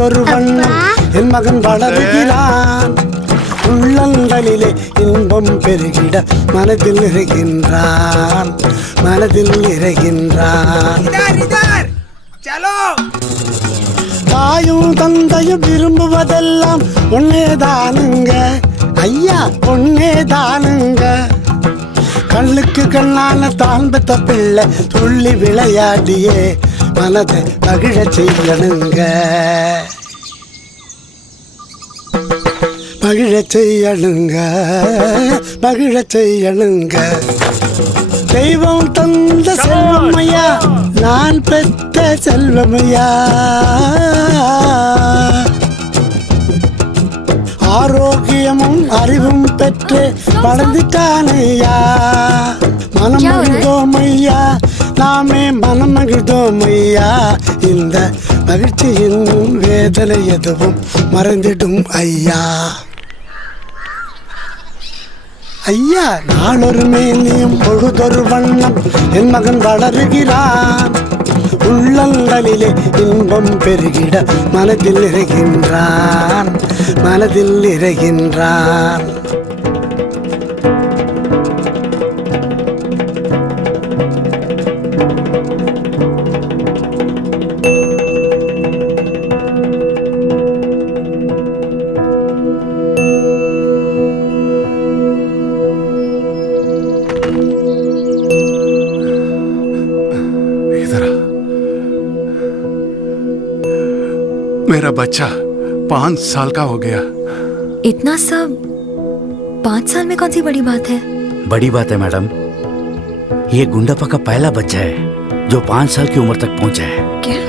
பொழுதொரு வண்ணம் என் மகன் வளருகிறான். உள்ளங்களிலே இன்பம் பெருகிட மனதில் நிறைகின்றான், மனதில் நிறைகின்றான். தாயும் தந்தையும் விரும்புவதெல்லாம் ஒன்னேதானுங்க ஐயா, ஒன்னேதானுங்க. கண்ணுக்கு கண்ணான தான் பெத்த பிள்ளை துள்ளி விளையாடியே மனதை மகிழ செய்யணுங்க, மகிழ செய்யணுங்க, மகிழ செய்யணுங்க. தெய்வம் தந்த செல்வமையா, நான் பெற்ற செல்வமையா. ஆரோக்கியமும் அறிவும் பெற்று வளர்ந்துட்டானையா. மனம் மகிழ்ந்தோமையா, நாமே மனம் மகிழ்ந்தோமையா. இந்த மகிழ்ச்சியின் வேதனை எதுவும் மறந்திடும் ஐயா. ஐயா, நாளொரு மேனியும் பொழுதொரு வண்ணம் என் மகன் வளருகிறான். உள்ளங்களிலே இன்பம் பெருகிட மனதில் நிறைகின்றான், மனதில் நிறைகின்றான். मेरा बच्चा 5 साल का हो गया। इतना सब 5 साल में कौन सी बड़ी बात है? बड़ी बात है मैडम, ये गुंडापा का पहला बच्चा है जो 5 साल की उम्र तक पहुंचा है। क्या?